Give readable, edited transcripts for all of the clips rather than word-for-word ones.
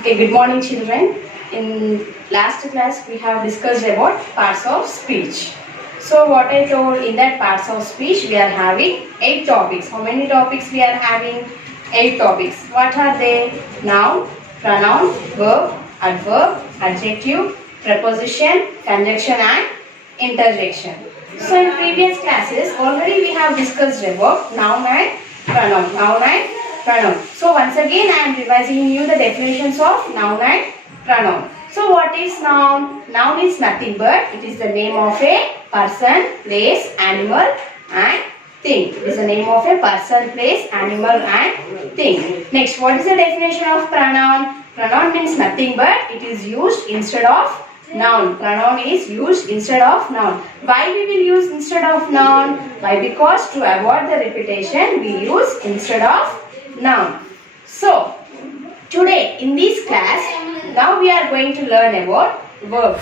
Okay, good morning children. In last class we have discussed about parts of speech. So what I told in that parts of speech we are having 8 topics. How many topics we are having? 8 topics. What are they? Noun, pronoun, verb, adverb, adjective, preposition, conjunction and interjection. So in previous classes already we have discussed about noun and pronoun. Noun and pronoun. So once again I am revising you the definitions of noun and pronoun. So what is noun? Noun is nothing but it is the name of a person, place, animal and thing. It is the name of a person, place, animal and thing. Next, what is the definition of pronoun? Pronoun means nothing but it is used instead of noun. Pronoun is used instead of noun. Why we will use instead of noun? Why? Because to avoid the repetition we use instead of noun. So, today in this class, now we are going to learn about verb.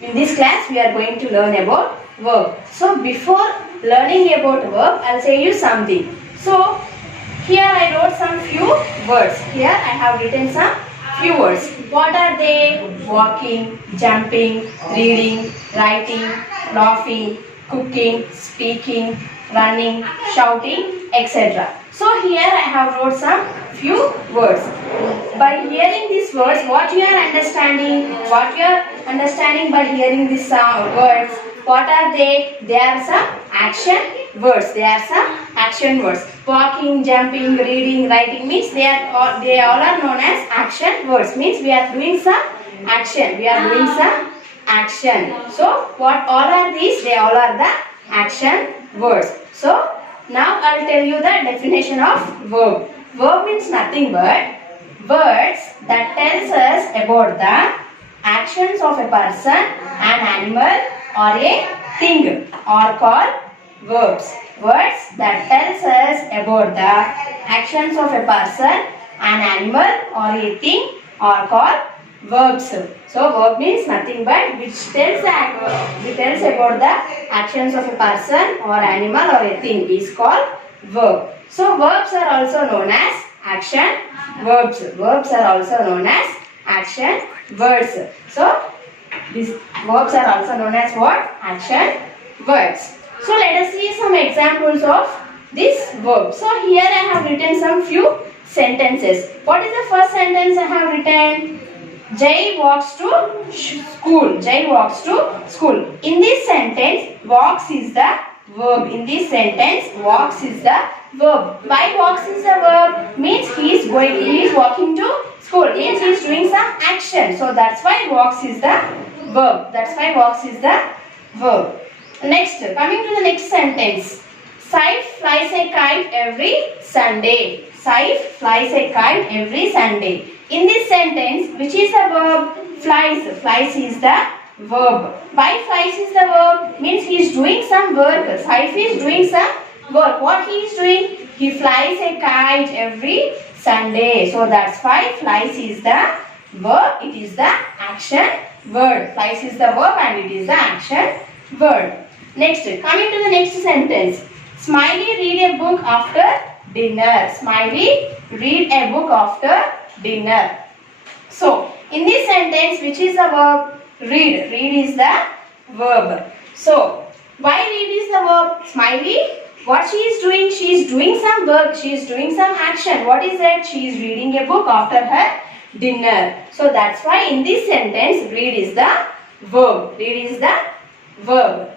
In this class, we are going to learn about verb. So, before learning about verb, I will say you something. So, here I wrote some few words. Here I have written some few words. What are they? Walking, jumping, reading, writing, laughing, cooking, speaking, running, shouting, etc. So, here I have wrote some few words. By hearing these words, what you are understanding? What you are understanding by hearing these words? What are they? They are some action words. They are some action words. Walking, jumping, reading, writing means they all are known as action words. Means we are doing some action. We are doing some action. So what all are these? They all are the action words. So now I will tell you the definition of verb. Verb means nothing but words that tells us about the actions of a person, an animal or a thing are called verbs. Words that tells us about the actions of a person, an animal or a thing are called verbs. So verb means nothing but which tells about the actions of a person or animal or a thing is called verb. So verbs are also known as action verbs. Verbs are also known as action words. So these verbs are also known as what? Action words. So let us see some examples of this verb. So here I have written some few sentences. What is the first sentence I have written? Jai walks to school. Jai walks to school. In this sentence, walks is the verb. In this sentence, walks is the verb. Why walks is the verb? Means he is walking to school. Means he is doing some action. So that's why walks is the verb. That's why walks is the verb. Next, coming to the next sentence. Saif flies a kite every Sunday. Saif flies a kite every Sunday. In this sentence, which is the verb? Flies. Flies is the verb. Why flies is the verb? Means he is doing some work. Saif is doing some work. What he is doing? He flies a kite every Sunday. So that's why flies is the verb. It is the action word. Flies is the verb and it is the action word. Next, coming to the next sentence. Smiley read a book after dinner. Smiley read a book after dinner. So, in this sentence, which is the verb? Read. Read is the verb. So, why read is the verb? Smiley, what she is doing? She is doing some work. She is doing some action. What is that? She is reading a book after her dinner. So, that's why in this sentence, read is the verb. Read is the verb.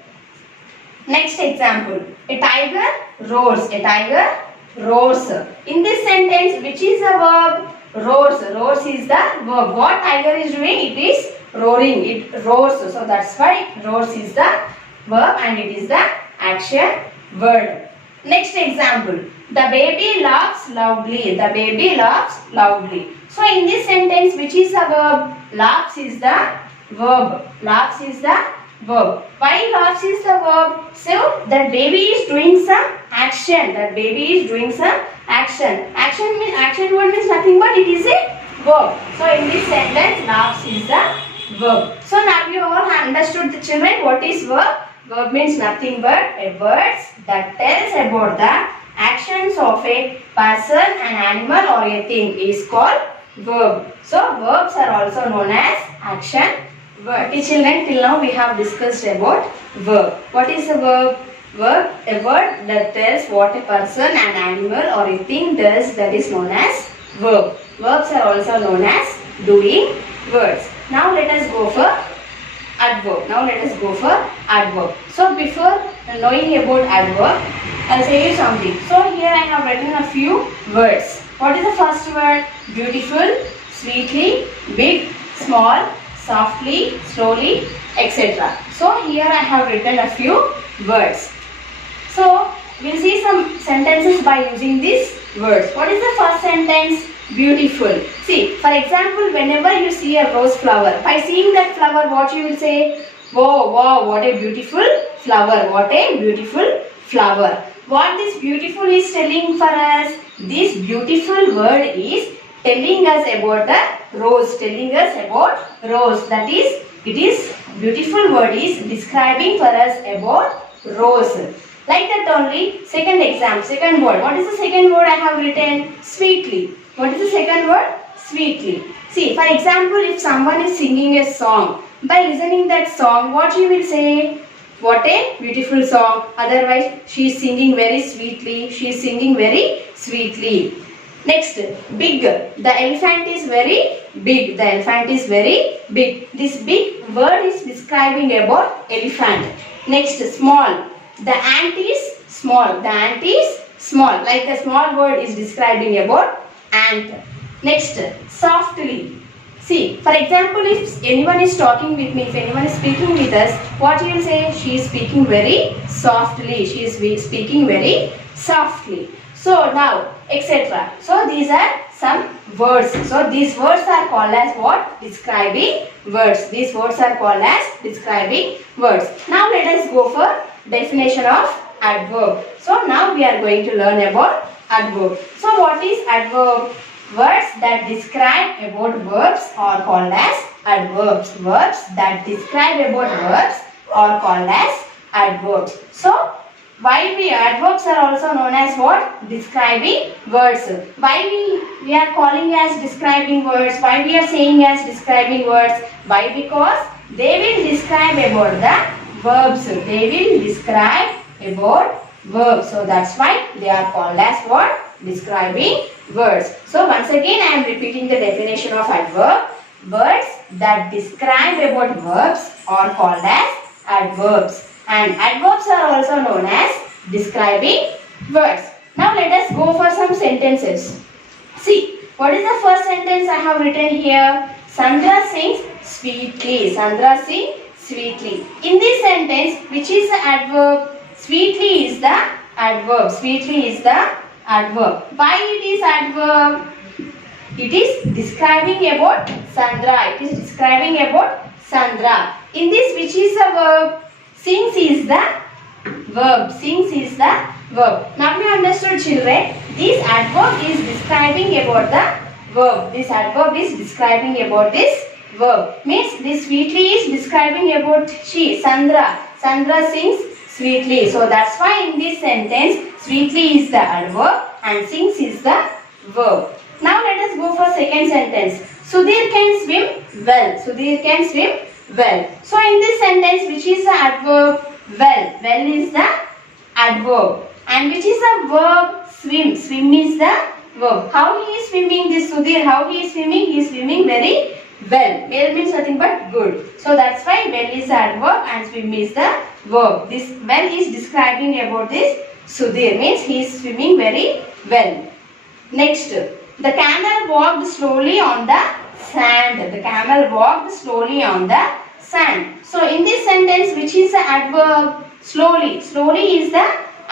Next example. A tiger roars. A tiger roars. In this sentence, which is the verb? Roars. Roars is the verb. What tiger is doing? It is roaring. It roars. So that's why roars is the verb and it is the action word. Next example. The baby laughs loudly. The baby laughs loudly. So in this sentence, which is a verb? Laughs is the verb. Laughs is the verb. Why laughs is the verb? So that baby is doing some action. That baby is doing some action. Action word means nothing but it is a verb. So in this sentence, laughs is the verb. So now you all have understood, the children, what is verb? Verb means nothing but a words that tells about the actions of a person, an animal or a thing is called verb. So verbs are also known as action word. Children, till now we have discussed about verb. What is a verb? Verb, a word that tells what a person, an animal or a thing does, that is known as verb. Verbs are also known as doing words. Now let us go for adverb. So before knowing about adverb, I'll say you something. So here I have written a few words. What is the first word? Beautiful, sweetly, big, small, softly, slowly, etc. So here I have written a few words. So we'll see some sentences by using these words. What is the first sentence? Beautiful. See, for example, whenever you see a rose flower, by seeing that flower, what you will say? Wow, wow, what a beautiful flower. What a beautiful flower. What this beautiful is telling for us? This beautiful word is telling us about the rose. Telling us about rose. That is, it is beautiful word is describing for us about rose. Like that only. Second word. What is the second word I have written? Sweetly. What is the second word? Sweetly. See, for example, if someone is singing a song, by listening that song, what you will say? What a beautiful song. Otherwise, she is singing very sweetly. She is singing very sweetly. Next, big. The elephant is very big. The elephant is very big. This big word is describing about elephant. Next, small. The ant is small. The ant is small. Like a small word is describing about ant. Next, softly. See, for example, if anyone is talking with me, if anyone is speaking with us, what you will say? She is speaking very softly. She is speaking very softly. So now, etc. So these are some words. So these words are called as what? Describing words. These words are called as describing words. Now let us go for definition of adverb. So now we are going to learn about adverb. So what is adverb? Words that describe about verbs are called as adverbs. Verbs that describe about verbs are called as adverbs. So adverbs are also known as what? Describing words. Why we are calling as describing words? Why we are saying as describing words? Why? Because they will describe about the verbs. They will describe about verbs. So that's why they are called as what? Describing words. So once again I am repeating the definition of adverb. Words that describe about verbs are called as adverbs. And adverbs are also known as describing words. Now let us go for some sentences. See, what is the first sentence I have written here? Sandra sings sweetly. Sandra sings sweetly. In this sentence, which is the adverb? Sweetly is the adverb. Sweetly is the adverb. Why it is adverb? It is describing about Sandra. It is describing about Sandra. In this, which is the verb? Sings is the verb. Sings is the verb. Now you understood, children. This adverb is describing about the verb. This adverb is describing about this verb. Means this sweetly is describing about she, Sandra. Sandra sings sweetly. So that's why in this sentence, sweetly is the adverb and sings is the verb. Now let us go for second sentence. Sudhir can swim well. Sudhir can swim well. So in this sentence, which is the adverb? Well. Well is the adverb. And which is the verb? Swim. Swim is the verb. How he is swimming, this Sudhir? How he is swimming? He is swimming very well. Well means nothing but good. So that's why well is the adverb and swim is the verb. This well is describing about this Sudhir, means he is swimming very well. Next, the camel walked slowly on the sand. The camel walked slowly on the sand. So in this sentence, which is the adverb? Slowly. Slowly is the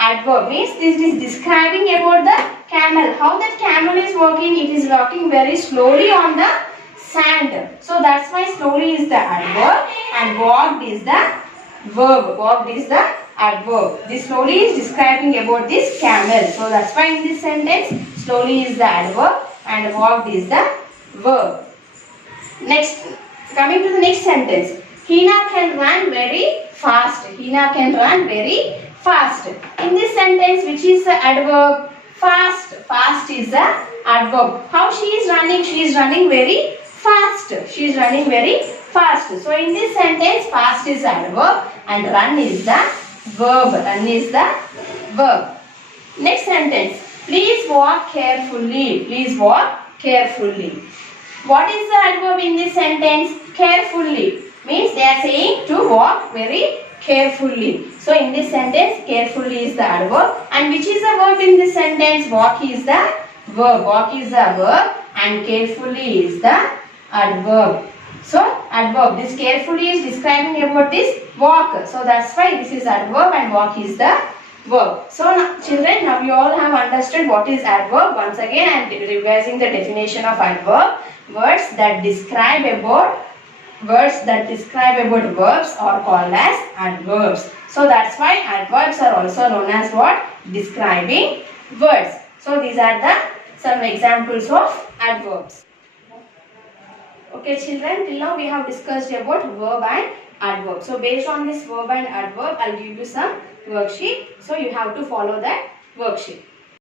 adverb means this is describing about the camel. How that camel is walking? It is walking very slowly on the sand. So that's why slowly is the adverb and walked is the verb. Walked is the adverb. This slowly is describing about this camel. So that's why in this sentence slowly is the adverb and walked is the verb. Next, coming to the next sentence. Hina can run very fast. Hina can run very fast. In this sentence, which is the adverb? Fast. Fast is the adverb. How she is running? She is running very fast. She is running very fast. So in this sentence, fast is the adverb and run is the verb. Run is the verb. Next sentence. Please walk carefully. Please walk carefully. What is the adverb in this sentence? Carefully. Means they are saying to walk very carefully. So in this sentence, carefully is the adverb. And which is the verb in this sentence? Walk is the verb. Walk is the verb and carefully is the adverb. So adverb. This carefully is describing about this walk. So that's why this is adverb and walk is the verb. So now, children, now you all have understood what is adverb. Once again I am revising the definition of adverb. Words that describe about verbs are called as adverbs. So that's why adverbs are also known as what? Describing words. So these are the some examples of adverbs. Okay children, till now we have discussed about verb and adverb. So based on this verb and adverb, I'll give you some worksheet. So you have to follow that worksheet.